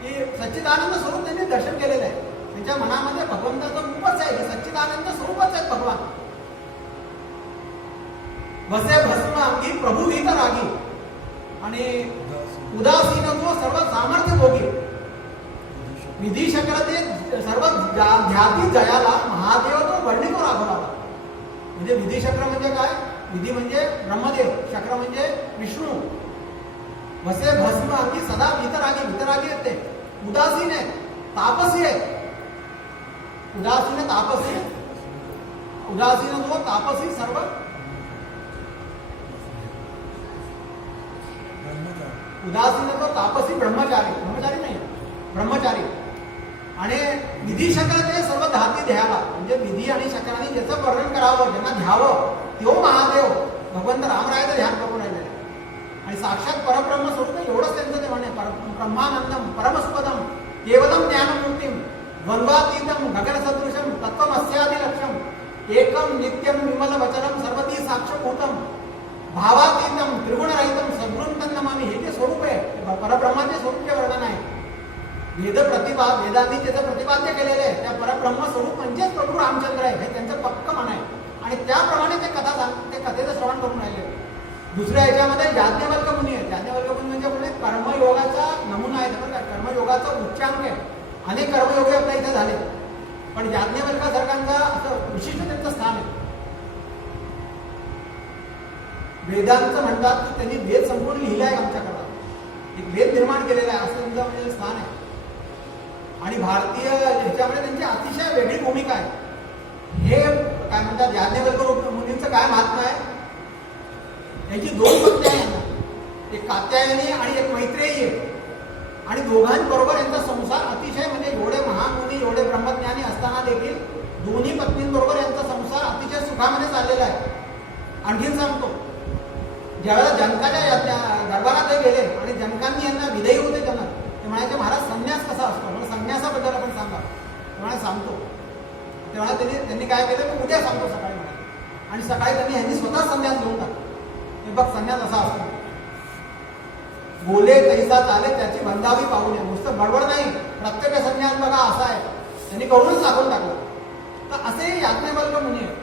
की सच्चिदानंद स्वरूप त्यांनी दर्शन केलेलं आहे. त्यांच्या मनामध्ये भगवंताचं रूपच आहे, हे सच्चिदानंद स्वरूपच आहेत भगवान. वसे भस्म अंगी प्रभू भीत रागी आणि उदासीन तो सर्व सामर्थ्य भोगी. विधी शक्र ते सर्व ध्याती जयाला महादेव तो वर्णितो राघवाला. म्हणजे विधी शक्र म्हणजे काय? विधी म्हणजे ब्रह्मदेव, शक्र म्हणजे विष्णू. वसे भस्म अंगी सदा भीतरागी, भीतरागी आहेत ते. उदासीन आहे, तापसी आहे. उदासीन तापसी, उदासीन तो तापसी सर्व उदासीन तो तापसी ब्रह्मचारी, ब्रह्मचारी नाही ब्रह्मचारी. आणि विधी शक्र ते सर्व धाती ध्याला. म्हणजे विधी आणि शक्राने ज्याचं वर्णन करावं, ज्यांना ध्यावं, तो महादेव भगवंत रामरायाचं ध्यान करून राहिलेलं आहे. आणि साक्षात परब्रह्म स्वरूप एवढंच त्यांचं ते म्हणे, ब्रह्मानंदम परमस्पदम केवलम ज्ञानमूर्तीम द्वंद्वातीतम गगनसदृशम तत्वमस्यादि लक्ष्यम एकम नित्यम विमल वचनम सर्वती साक्षभूतम भावातीतम त्रिगुणरहितम सद्गुरुं नमामि. हे जे स्वरूप आहे, परब्रह्माचे स्वरूप जे वर्णन आहे. वेदांनी त्याचं प्रतिपाद्य केलेलं आहे. त्या परब्रह्म स्वरूप म्हणजेच प्रभू रामचंद्र आहे, हे त्यांचं पक्क मन आहे. आणि त्याप्रमाणे ते कथेचं श्रवण करून राहिले. दुसऱ्या ह्याच्यामध्ये याज्ञवल्क्य मुनी आहे. याज्ञवल्क्य मुनी म्हणजे पुढे कर्मयोगाचा नमुना आहे. कर्मयोगाचा उच्चांक आहे. अनेक कर्मयोगी आपल्या इथे झाले, पण याज्ञवल्क्यासारख्यांचा असं विशिष्ट त्यांचं स्थान आहे. वेदांचं म्हणतात की त्यांनी वेद संपूर्ण लिहिला आहे आमच्याकडे, एक वेद निर्माण केलेला आहे, असं त्यांचं म्हणजे स्थान आहे. आणि भारतीय ह्याच्यामध्ये त्यांची अतिशय वेगळी भूमिका आहे. हे काय म्हणतात, याज्ञवल्क्य मुनींचं काय महात्मा आहे. यांची दोन पत्नी आहे यांना, एक कात्यायनी आणि एक मैत्रेयी आहे. आणि दोघांबरोबर यांचा संसार अतिशय म्हणजे एवढे महान मुनी, एवढे ब्रह्मज्ञानी असताना देखील दोन्ही पत्नींबरोबर यांचा संसार अतिशय सुखामध्ये चाललेला आहे. आणखीन सांगतो, ज्यावेळेला जनकाच्या दरबारात गेले आणि जनकांनी यांना विधेयी होते जनक, ते म्हणायचे महाराज संन्यास कसा असतो, मला संन्यासाबद्दल आपण सांगा. तेव्हा सांगतो. तेव्हा त्यांनी काय केलं, मी उद्या सांगतो सकाळी म्हणाले. आणि सकाळी त्यांनी स्वतः संन्यास घेऊन टाकला. हे बघ संन्यास असा असतो. बोले तैसा चाले त्याची बंधावी पाहू नये. नुसतं बडबड नाही, प्रत्येक संन्यास बघा असा आहे, त्यांनी करूनच दाखवून टाकलं. तर असे याज्ञवल्क्य मुनी आहे.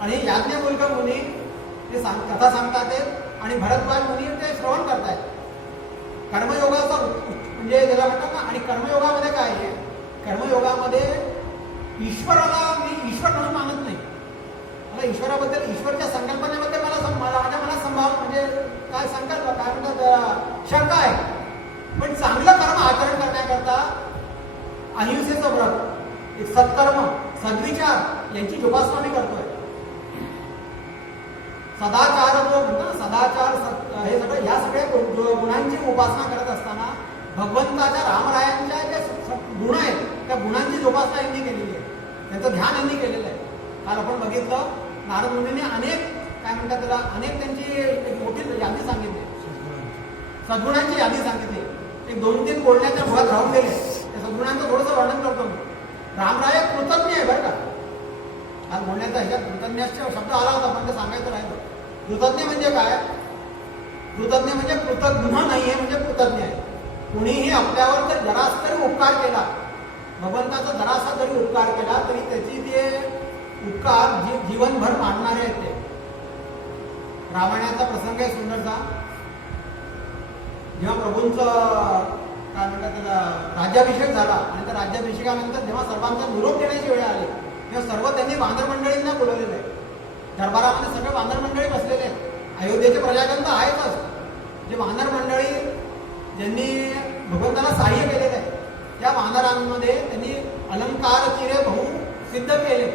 आणि याज्ञवल्क्य मुनी ते कथा सांगतात आणि भरद्वाज मुनी ते श्रवण करतायत. कर्मयोगाचा म्हणजे ज्याला म्हणतात ना. आणि कर्मयोगामध्ये काय आहे, कर्मयोगामध्ये ईश्वराला मी ईश्वर म्हणून मानत नाही. मला ईश्वराबद्दल, ईश्वरच्या संकल्पनेबद्दल माझ्या मनात संभाव म्हणजे काय संकल्प काय म्हणतात शंका आहे. पण चांगलं कर्म आचरण करण्याकरता अहिंसेचं व्रत, एक सत्कर्म, सद्विचार यांची जोपासना मी करतोय. सदाचार जो म्हणतो, सदाचार हे सगळं, या सगळ्या गुणांची उपासना करत असताना भगवंताच्या रामरायांच्या ज्या गुण आहेत त्या गुणांची जोपासना यांनी केलेली आहे. त्यांचं ध्यान यांनी केलेलं आहे. काल आपण बघितलं, नारद मुनींनी अनेक काय म्हणतात त्याला, अनेक त्यांची एक मोठी यादी सांगितली, सद्गुणांची यादी सांगितली. एक 2-3 बोलण्याच्या मुळात राहून गेले. त्या सद्गुणांचं थोडंसं वर्णन करतो मी. रामराय कृतज्ञ आहे बरं का. आज बोलण्याचा ह्याच्यात कृतज्ञाचा शब्द आला होता, पण ते सांगायचं राहिलं. कृतज्ञ म्हणजे काय? कृतज्ञ म्हणजे कृतज्ञ नाहीये, म्हणजे कृतज्ञ आहे. कुणीही आपल्यावर जर जरासा तरी उपकार केला, भगवंताचा जरासा जरी उपकार केला, तरी त्याची ते उपकार जीवनभर मानणारे आहेत ते. रामायणाचा प्रसंग आहे सुंदरचा. जेव्हा प्रभूंचं काय म्हणतात त्याला राज्याभिषेक झाला आणि त्या राज्याभिषेकानंतर जेव्हा सर्वांचा निरोप देण्याची वेळ आली, तेव्हा सर्व त्यांनी वानर मंडळींना बोलवलेलं आहे. दरबारामध्ये सगळे वानर मंडळी बसलेले आहेत. अयोध्येचे प्रजाजन तर आहेतच. जे वानर मंडळी ज्यांनी भगवंताला सहाय्य केलेलं आहे, त्या वानरांमध्ये त्यांनी अलंकार चिरे बहु सिद्ध केले.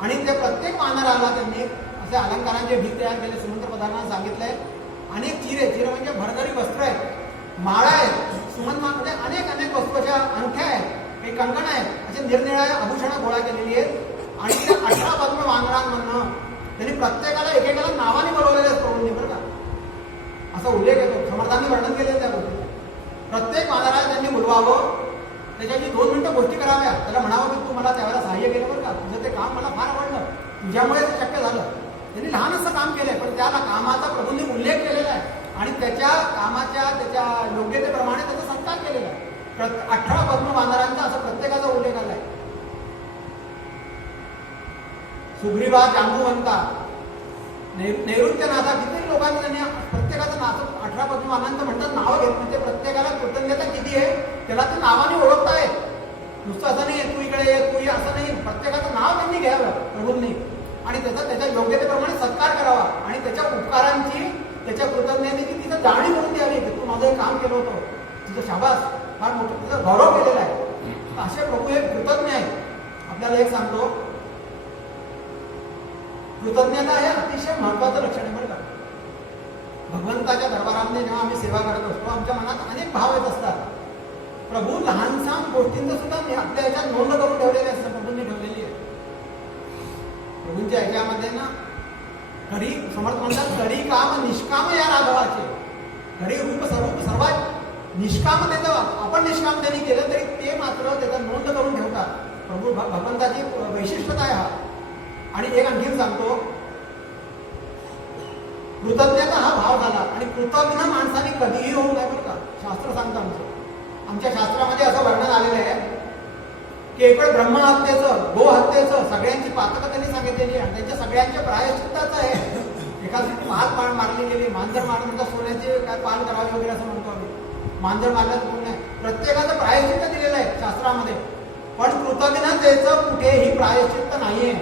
आणि ते प्रत्येक वानराला त्यांनी असे अलंकारांचे ढीग तयार केले. सुमंत्र प्रधानांना सांगितलंय. अनेक चिरे म्हणजे भरभरी वस्त्र आहेत, माळा आहेत, सुमंत म्हणजे अनेक वस्तूच्या अंगठ्या आहेत, काही कंकण आहेत, असे निरनिराळ्या आभूषणं गोळा केलेली आहेत. आणि त्या 18 पद्म वानरांमधनं त्यांनी प्रत्येकाला एकेकाला नावाने बोलवलेले आहेत प्रभूंनी बरं का. असा उल्लेख येतो, समर्थांनी वर्णन केले त्या गोष्टी. प्रत्येक वानराला त्यांनी बोलवावं, त्याच्याशी 2 मिनिटं गोष्टी कराव्या, त्याला म्हणावं की तू मला त्यावेळेला सहाय्य केलं बरं का, तुझं ते काम मला फार आवडलं, तुझ्यामुळे ते शक्य झालं. त्यांनी लहान असं काम केलंय, पण त्याला कामाचा प्रभूंनी उल्लेख केलेला आहे आणि त्याच्या कामाच्या त्याच्या योग्यतेप्रमाणे त्याचा सत्कार केलेला आहे. 18 पद्म वानरांचा असं प्रत्येकाचा उल्लेख आलाय. सुग्रीवा, जांबुवंता, नैऋत्यनाथा, किती लोकांनी त्यांनी प्रत्येकाचं नाव 18 पद्म वानरांचं म्हणतात नावं घेत, म्हणजे प्रत्येकाला कृतज्ञता किती आहे त्याला ते नावाने ओळखतायत. नुसतं असं नाही तू इकडे ये तू ये असं नाही, प्रत्येकाचं नाव त्यांनी घ्यावं प्रभूंनी आणि त्याच्या योग्यतेप्रमाणे सत्कार करावा आणि त्याच्या उपकारांची त्याच्या कृतज्ञतेची तिथं जाणीव करून द्यावी की तू माझं हे काम केलं होतं, तुझं शाबास, फार मोठं तुझा गौरव केलेला आहे. असे प्रभू हे कृतज्ञ आहे. आपल्याला एक सांगतो, कृतज्ञता हे अतिशय महत्वाचं लक्षण आहे बरं का. भगवंताच्या दरबारामध्ये जेव्हा आम्ही सेवा करत असतो आमच्या मनात अनेक भाव येत असतात. प्रभू लहानसहान गोष्टींचं सुद्धा आपल्या ह्याच्यात नोंद करून ठेवलेली असतं, प्रभूंनी ठेवलेली आहे. प्रभूंच्या ह्याच्यामध्ये ना करी समर्थ म्हणतात, करी काम निष्काम या राघवाचे. करी रूप स्वरूप सर्वात निष्कामतेचं आपण निष्काम त्यांनी केलं तरी ते मात्र त्याचा नोंद करून ठेवतात. प्रभू भगवंताची वैशिष्ट्यता आहे हा. आणि एक आणखीन सांगतो, कृतज्ञता हा भाव झाला आणि कृतज्ञ माणसाने कधीही होऊ नये बरं का. शास्त्र सांगतं आमच्या शास्त्रामध्ये असं वर्णन आलेलं आहे की एकवेळ ब्रह्महत्येचं, गोहत्येचं सगळ्यांची पातकं त्यांनी सांगितलेली आणि त्यांच्या सगळ्यांच्या प्रायश्चित्ताचं आहे. एखादी महाल मारली गेली, मांजर मारली म्हणजे सोन्याचे काय पाल करावे वगैरे असं म्हणतो आम्ही. मांजर मारल्याचं कोण नाही, प्रत्येकाचं प्रायश्चित्त दिलेलं आहे शास्त्रामध्ये. पण कृतज्ञतेचं कुठेही प्रायश्चित्त नाहीये.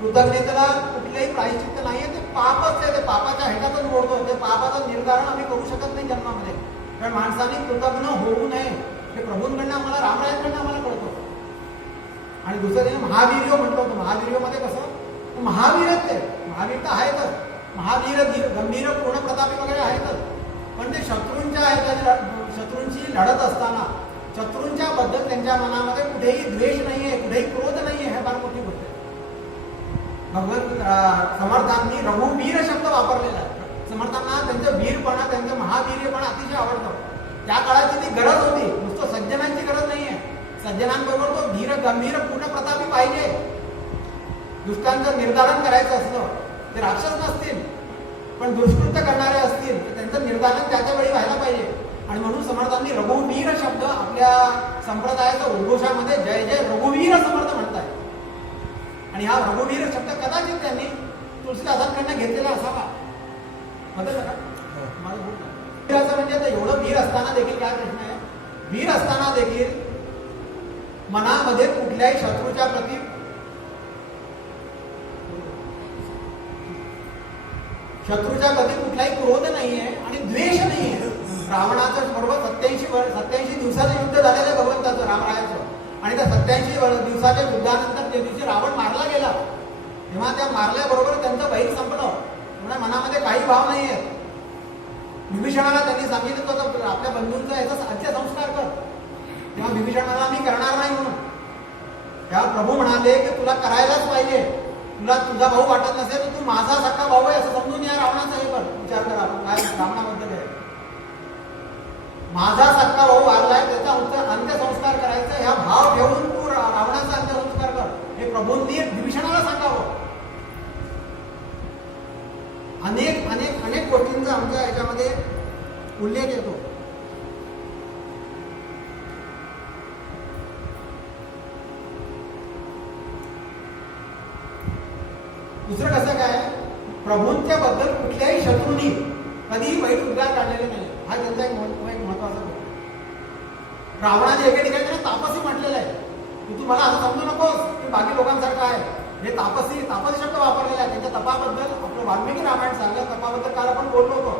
कृतज्ञतेला कुठलेही प्रायश्चित्त नाहीये, ते पापच आहे. ते पापाच्या ह्याच्यातच मोडतो. ते पापाचं निर्धारण आम्ही करू शकत नाही जन्मामध्ये. कारण माणसाने कृतज्ञ होऊ नये हे प्रभूंकडनं आम्हाला, रामरायांकडनं आम्हाला कळतो. आणि दुसरं ते महावीर्य म्हटलं होतं. महावीर्यमध्ये कसं महावीरच ते महावीर तर आहेतच, महावीर गंभीर पूर्ण प्रतापी वगैरे आहेतच. पण ते शत्रूंची लढत असताना शत्रूंच्या बद्दल त्यांच्या मनामध्ये कुठेही द्वेष नाहीये, कुठेही क्रोध नाहीये. हे फार मोठी गोष्ट आहे. भगवंत समर्थांनी रघुवीर शब्द वापरलेला आहे. समर्थांना त्यांचं वीरपणा, त्यांचं महावीर्यपणा अतिशय आवडतं. त्या काळाची ती गरज होती. नुसतं सज्जनांची गरज नाहीये. सज्जनांबरोबर तो धीर गंभीर पूर्ण प्रतापी पाहिजे. दुष्टांचं निर्धारण करायचं असलं, ते राक्षस नसतील पण दुष्कृत्य करणारे असतील तर त्यांचं निर्धारण त्याच्या वेळी व्हायला पाहिजे. आणि म्हणून समर्थांनी रघुवीर शब्द आपल्या संप्रदायाच्या उद्घोषामध्ये जय जय रघुवीर समर्थ म्हणतात. आणि हा रघुवीर शब्द कदाचित त्यांनी तुलसीदासांकडनं घेतलेला असावा. बदललं का? वीराचं म्हणजे आता एवढं वीर असताना देखील काय प्रश्न आहे, वीर असताना देखील मनामध्ये कुठल्याही शत्रूच्या प्रती कुठलाही क्रोध नाहीये आणि द्वेष नाहीये. रावणाचं बरोबर 87 दिवसाचं युद्ध झालेलं भगवंताचं रामरायाचं. आणि त्या 87 दिवसाच्या युद्धानंतर जे दिवशी रावण मारला गेला तेव्हा त्या मारल्याबरोबर त्यांचं बैल संपलं. म्हणजे मनामध्ये काही भाव नाहीये. विभीषणाला त्यांनी सांगितलं होतं आपल्या बंधूंचा याचा अंत्यसंस्कार कर, तेव्हा विभीषणाला मी करणार नाही म्हणून. तेव्हा प्रभू म्हणाले की तुला करायलाच पाहिजे. तुला तुझा भाऊ वाटत नसेल तर तू माझा सख्खा भाऊ आहे असं समजून या रावणाचा हे कर. विचार करा काय रावणाबद्दल आहे. माझा सख्खा भाऊ वारलाय त्याचा अंत्यसंस्कार करायचा ह्या भाव ठेवून तू रावणाचा अंत्यसंस्कार कर, हे प्रभूंनी विभीषणाला सांगावं. अनेक अनेक अनेक गोष्टींचा आमच्या याच्यामध्ये उल्लेख येतो. दुसरं कसं काय, प्रभूंच्या बद्दल कुठल्याही शत्रूंनी कधीही वाईट उद्गार काढलेले नाही. हा त्यांचा एक महत्वाचा गोष्ट. रावणाने एके ठिकाणी त्यांना तापसी म्हटलेलं आहे की तू मला असं समजू नकोस की बाकी लोकांसारखं आहे. हे तापसी शब्द वापरलेला आहे. त्यांच्या तपाबद्दल आपलं वाल्मिकी रामायण सांगलं. तपाबद्दल काल आपण बोललो होतो.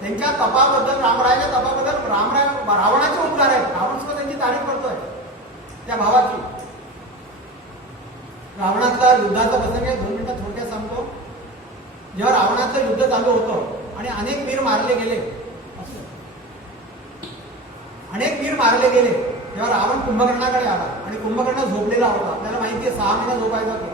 त्यांच्या तपाबद्दल, रामरायाच्या तपाबद्दल रावणाचे उद्गार आहेत. रावण सुद्धा त्यांची तारीफ करतोय त्या भावाची. रावणातला युद्धाचा प्रसंग 2 मिनिटं थोडक्यात सांगतो. जेव्हा रावणाचं युद्ध चालू होतं आणि अनेक वीर मारले गेले तेव्हा रावण कुंभकर्णाकडे आला आणि कुंभकर्ण झोपलेला होता. आपल्याला माहिती आहे 6 महिने झोपायचा तो.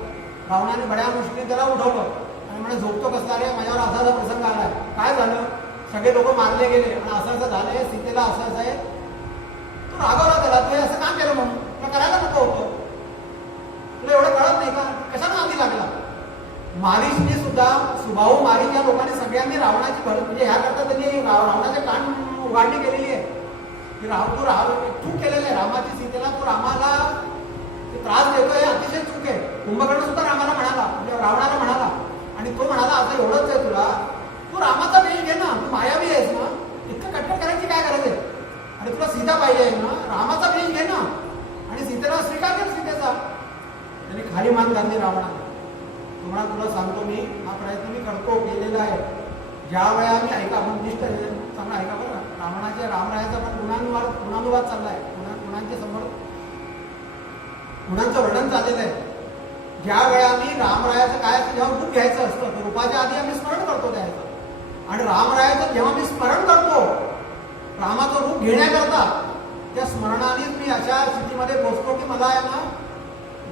रावणाने बड्या मुश्किलीने त्याला उठवलं आणि म्हणे झोपतो कसला रे, माझ्यावर असा प्रसंग आलाय. काय झालं, सगळे लोक मारले गेले आणि असं झालंय, सीतेला असं आहे. तो रागवला त्याला, तू असं काम केलं म्हणून, तुला करायला नको होतं, तुला एवढं कळत नाही का, कशाला नादी लागला. मारीशने सुद्धा, सुभाऊ मारीश या लोकांनी सगळ्यांनी रावणाची म्हणजे ह्या करता त्यांनी रावणाचे कान उघाडणी केलेली आहे की तू केलेलं आहे रामाची सीतेला, तू रामाला त्रास देतोय, हे अतिशय चूक आहे. कुंभकर्ण सुद्धा रामाला म्हणाला, म्हणजे रावणाला म्हणाला, आणि तो म्हणाला असं एवढंच आहे तुला, तू रामाचा वेश घे ना, तू मायावी आहेस ना, इतकं कटकट करायची काय गरज आहे? अरे तुला सीता पाहिजे ना, रामाचा वेश घे ना, आणि सीतेला स्वीकार कर सीतेचा. त्याने खाली मान घातली रावणाला. तुम्हाला तुला सांगतो मी, हा प्रयत्न मी करतो, केलेला आहे. ज्या वेळा मी ऐका, आपण निष्ठ चांगला ऐका बरं, रावणाच्या रामरायाचा पण गुणानुवाद चाललाय, गुणांच्या समोर गुणांचं वर्णन चाललेलं आहे. ज्या वेळा मी रामरायाचं काय असतं, जेव्हा रूप घ्यायचं असतं तर रूपाच्या आधी आम्ही स्मरण करतो त्याचं, आणि रामरायाचं जेव्हा मी स्मरण करतो रामाचं रूप घेण्याकरता, त्या स्मरणानेच मी अशा स्थितीमध्ये पोहोचतो की मला आहे ना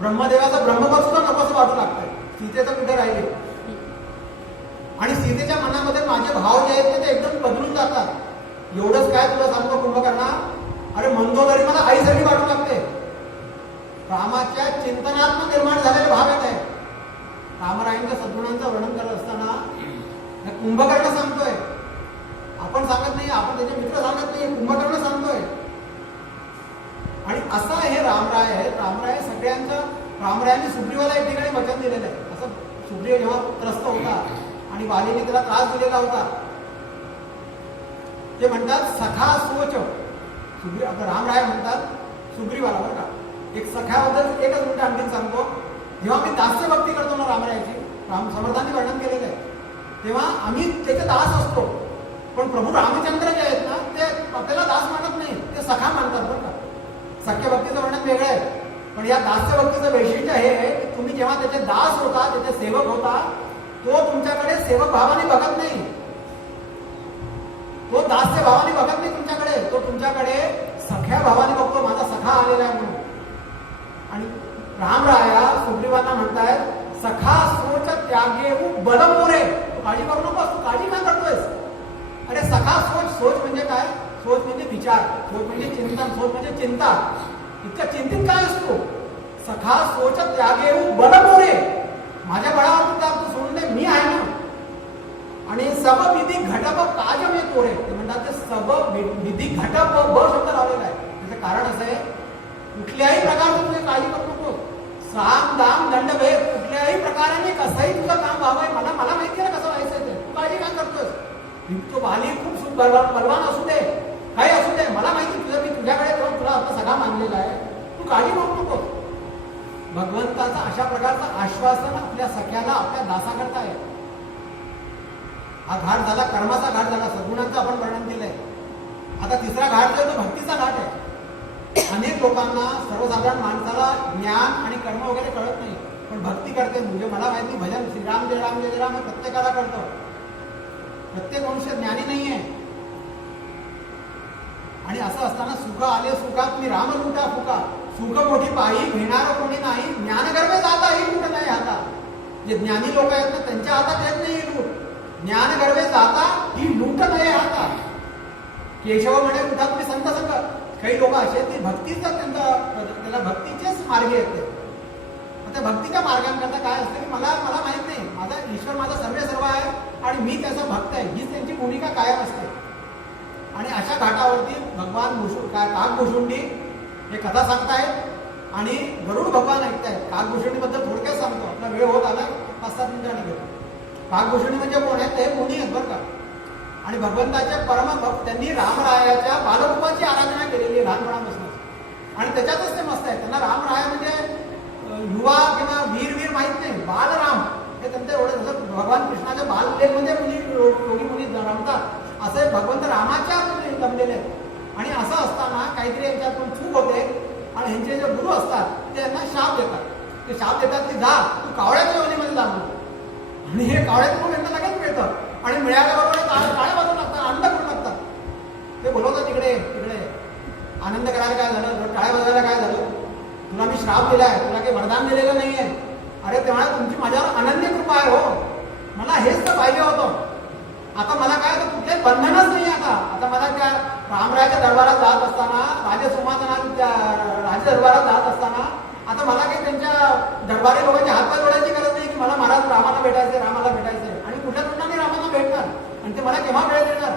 ब्रह्मदेवाचं ब्रह्मपद सुद्धा नकोसं वाटू लागतंय. सीतेचं कुठे राहिले, आणि सीतेच्या मनामध्ये माझे भाव जे आहेत ते एकदम बदलून जातात. एवढंच काय तुला सांगतो कुंभकर्णा, अरे म्हणतो तरी मला आईसाठी वाटू लागते. रामाच्या चिंतनात्मक निर्माण झालेले भाव येत आहे. रामरायांच्या सद्गुणांचं वर्णन करत असताना कुंभकर्ण सांगतोय, आपण सांगत नाही, आपण त्याचे मित्र सांगत नाही, कुंभकर्ण सांगतोय. आणि असा हे रामराय आहे. रामरायांनी सुग्रीवाला एक ठिकाणी वचन दिलेलं आहे. असं सुग्रीव जेव्हा त्रस्त होता आणि वालीने त्याला त्रास दिलेला होता, ते म्हणतात सखा सोच. आता रामराय म्हणतात सुग्रीवाला, बरं का, एक सख्याबद्दल एकच मिनिट आणखी सांगतो. जेव्हा मी दास्य भक्ती करतो ना रामरायाची, समर्थांनी वर्णन केलेलं आहे, तेव्हा आम्ही त्याचे दास असतो. पण प्रभू रामचंद्र जे आहेत ना, ते आपल्याला दास मानत नाही, ते सखा मानतात. बरं का, सख्य भक्तीचं वर्णन वेगळं आहे. पण या दास्य भक्तीचं वैशिष्ट्य हे आहे की तुम्ही जेव्हा त्याचे दास होता, त्याचे सेवक होता, तो तुमच्याकडे सेवक भावाने बघत नाही, तो दास्य भावाने बघत नाही तुमच्याकडे, तो तुमच्याकडे सख्या भावाने बघतो, माझा सखा आलेला आहे म्हणून. आणि रामराया सुग्रीवांना म्हणतायत सखा सोच त्यागे बल मोरे, तू काळजी करू नकोस, तू काळजी काय करतोयस? अरे सखा सोच म्हणजे काय? सोच म्हणजे विचार, सोच म्हणजे चिंतन, सोच म्हणजे चिंता. इतका चिंतित काय असतो? सखा सोच त्यागे बल मोरे, माझ्या बळावर तू सोडून दे, मी आहे ना. आणि सब विधी घटप काज मे तोरे, ते म्हणतात ते सब विधी घटप ब शब्द लावलेला आहे. त्याचं कारण असं आहे, कुठल्याही प्रकारचं तुझी काळजी करू नको, साम दाम दंड भेद कुठल्याही प्रकाराने कसंही तुझं काम व्हावंय, मला माहिती आहे ना कसं व्हायचं ते, तू काळजी काय करतोस? तो वाली खूप बलवान असू दे, काही असू दे, मला माहिती तुझं, मी तुझ्याकडे तेव्हा तुला आता सगळा मानलेला आहे, तू काळजी करू नको. भगवंताचा अशा प्रकारचं आश्वासन आपल्या सख्याला, आपल्या दासाकरता आहे. हा घाट झाला कर्माचा घाट झाला, सद्गुणांचं आपण वर्णन केलंय. आता तिसरा घाट जो तो भक्तीचा घाट आहे. अनेक लोकांना, सर्वसाधारण माणसाला ज्ञान आणि कर्म वगैरे कळत नाही, पण भक्ती करते म्हणजे मला माहिती भजन श्रीराम जय राम जय राम हे प्रत्येकाला कळतं. प्रत्येक मनुष्य ज्ञानी नाहीये. आणि असं असताना सुख आले सुखात मी राम लुटा फुका, सुख मोठी पायी घेणार कोणी नाही, ज्ञानगर्भ जाता ही लूट नाही हातात. जे ज्ञानी लोक आहेत ना त्यांच्या हातात येत नाही ही लूट. ज्ञानगर्भे जाता ही लूट नाही हातात. केशव म्हणे कुठा तुम्ही संत संग. काही लोक असे ते भक्तीचा त्याला भक्तीचेच मार्ग येते. त्या भक्तीच्या मार्गांकरता काय असतं की मला माहित नाही, माझा ईश्वर माझा सर्व आहे आणि मी त्याचा भक्त आहे, हीच त्यांची भूमिका कायम असते. आणि अशा घाटावरती भगवान काकभूषुंडी हे कथा सांगतायत आणि गरुड भगवान ऐकतायत. काकभूषुंडीबद्दल थोडक्यात सांगतो, आपला वेळ होत आला, 5-7 मिनिटांनी घेतो. काकभूषुंडी म्हणजे कोण आहेत? हे मुनी आहेत बरं का. आणि भगवंताच्या परमभक्त त्यांनी रामरायाच्या बालरूपाची आराधना केलेली लहानपणापासून, आणि त्याच्यातच ते मस्त आहे. त्यांना रामराय म्हणजे युवा किंवा वीर माहित नाही, बालराम हे त्यांचं एवढं. जसं भगवान कृष्णाच्या बाललेख म्हणजे योगी मुनी रमतात, असे भगवंत रामाच्या जमलेले आहेत. आणि असं असताना काहीतरी यांच्यातून चूक होते आणि ह्यांचे जे गुरु असतात ते यांना शाप देतात. ते शाप देतात की जा तू कावळ्याच्या योनीमध्ये जा म्हणून. आणि हे कावळ्याचं गुण यांना लगेच मिळतं आणि मिळाल्याबरोबर काळ्या बाजून लागतात, आनंद करून लागतात. ते बोलवतात तिकडे आनंद करायला काय झालं, टाळ्या वाजवायला काय झालं, तुला मी श्राप दिलाय, तुला काही वरदान दिलेलं नाहीये. अरे तेव्हा तुमची माझ्यावर अनन्य कृपा आहे हो, मला हेच तर पाहिजे होतं. आता मला काय तर कुठले बंधनच नाही. आता मला त्या रामरायाच्या दरबारात जात असताना, राजसिंहासनाच्या राज दरबारात जात असताना आता मला काही त्यांच्या दरबारी लोकांच्या हातपाय जोडायची गरज नाही की मला महाराज रामाला भेटायचंय, आणि कुठल्या तोंडाने रामाला भेटणार आणि ते मला केव्हा वेळ देणार.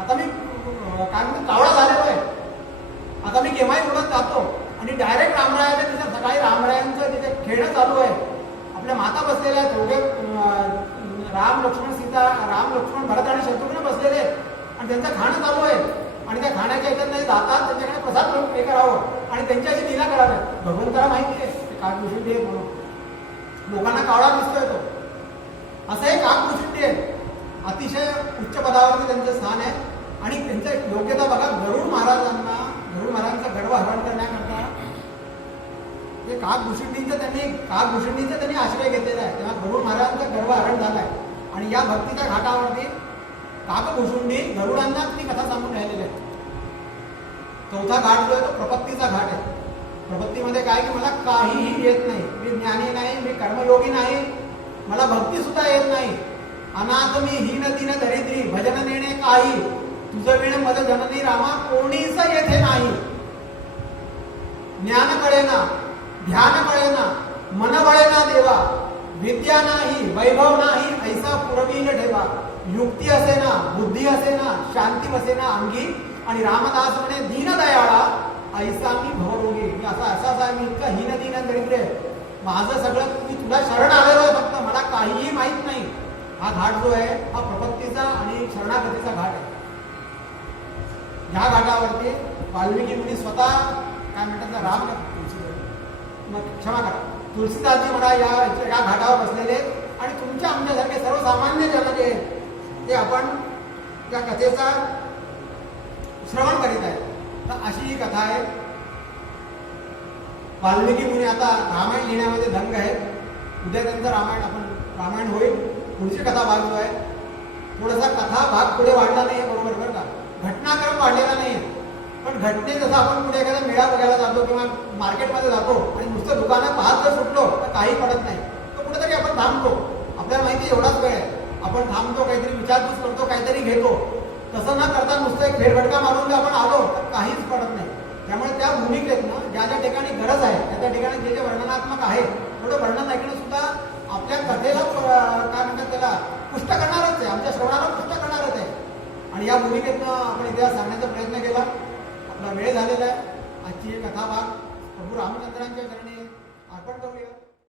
आता मी काय म्हणतो कावळा झालेलो आहे, आता मी केव्हाही उडत जातो आणि डायरेक्ट रामरायाच्या तिथे सकाळी रामरायांचं तिथे खेळणं चालू आहे. आपल्या माता बसलेल्या आहेत, दोघे राम लक्ष्मण सीता, राम लक्ष्मण भरत आणि शत्रुघ्न बसलेले आहेत आणि त्यांचं खाणं चालू आहे. आणि त्या खाण्याच्या याच्यात नाही जातात, त्यांच्याकडे प्रसाद हे करावं आणि त्यांच्याशी लीला कराव्या. भगवंताला माहिती आहे ते काकभूषुंडी आहे म्हणून, लोकांना कावळा दिसतोय तो. असं हे काकभूषुंडी आहे, अतिशय उच्च पदावरती त्यांचं स्थान आहे. आणि त्यांचं योग्यता बघा, गरुड महाराजांचा गर्व हरण करण्याकरता ते काकभूषुंडींचा त्यांनी आश्रय घेतलेला आहे. तेव्हा गरुड महाराजांचा गर्व हरण झालाय. आणि या भक्तीच्या घाटावरती काकभूषुंडी गरुडांना ती कथा सांगून राहिलेली आहे. चौथा घाट जो आहे तो प्रपत्तीचा घाट आहे. प्रपत्तीमध्ये काय की मला काहीही येत नाही, मी ज्ञानी नाही, मी कर्मयोगी नाही, मला भक्ती सुद्धा येत नाही, अनाथ मी हीन दीन दरिद्री, भजन नेणे काही, तुझं विण मद जननी रामा, कोणीच येथे नाही. ज्ञान कळेना, ध्यान कळेना, मन वळेना देवा, विद्या नाही, वैभव नाही, ऐसा पुरवील ठेवा. युक्ती असेना, बुद्धी असेना, शांती बसेना अंगी, आणि रामदास म्हणे दीन दयाळा, ऐसा मी भवरोगी. मी असा आहे, मी इतका हीन दीन दरिद्र आहे, माझं सगळं मी तुला शरण आलेलो आहे, फक्त मला काहीही माहित नाही. हा घाट जो आहे हा प्रपत्तीचा आणि शरणागतीचा घाट आहे. ह्या घाटावरती वाल्मिकी मुनी स्वतः काय म्हणतात राम क्षमा करा तुलसीदासजी म्हणा या घाटावर बसलेले आहेत आणि तुमच्या आमच्यासारखे सर्वसामान्य जन जे आहेत ते आपण त्या कथेचा श्रवण करीत आहे. तर अशी ही कथा आहे. वाल्मिकी मुनी आता रामायण लिहिण्यामध्ये दंग आहेत. उद्या त्यांचं रामायण होईल. पुढची कथा भाग जो आहे थोडासा कथा भाग पुढे वाढला नाही, बरोबर बरं का, घटनाक्रम वाढलेला नाही. पण घटने जसं आपण पुढे एखादा मेळा बघायला जातो किंवा मार्केटमध्ये जातो आणि नुसतं दुकानं पाहत जर सुटलो तर काही पडत नाही, तर कुठेतरी आपण थांबतो. आपल्याला माहिती एवढाच वेळ आहे, आपण थांबतो, काहीतरी विचारपूस करतो, काहीतरी घेतो. तसं न करता नुसतं एक फेरफटका मारून जर आपण आलो तर काहीच पडत नाही. त्यामुळे त्या भूमिकेतनं ज्या ज्या ठिकाणी गरज आहे त्या त्या ठिकाणी जे जे वर्णनात्मक आहे थोडं वर्णन ऐकणं सुद्धा आपल्या कथेला काय म्हणतात त्याला पुष्ट करणारच आहे, आमच्या श्रवणाला पुष्ट करणारच आहे. आणि या भूमिकेतनं आपण इतिहास सांगण्याचा प्रयत्न केला. आपला वेळ झालेला आहे. आजची कथा भाग प्रभू रामचंद्रांच्या चरणी अर्पण करूया.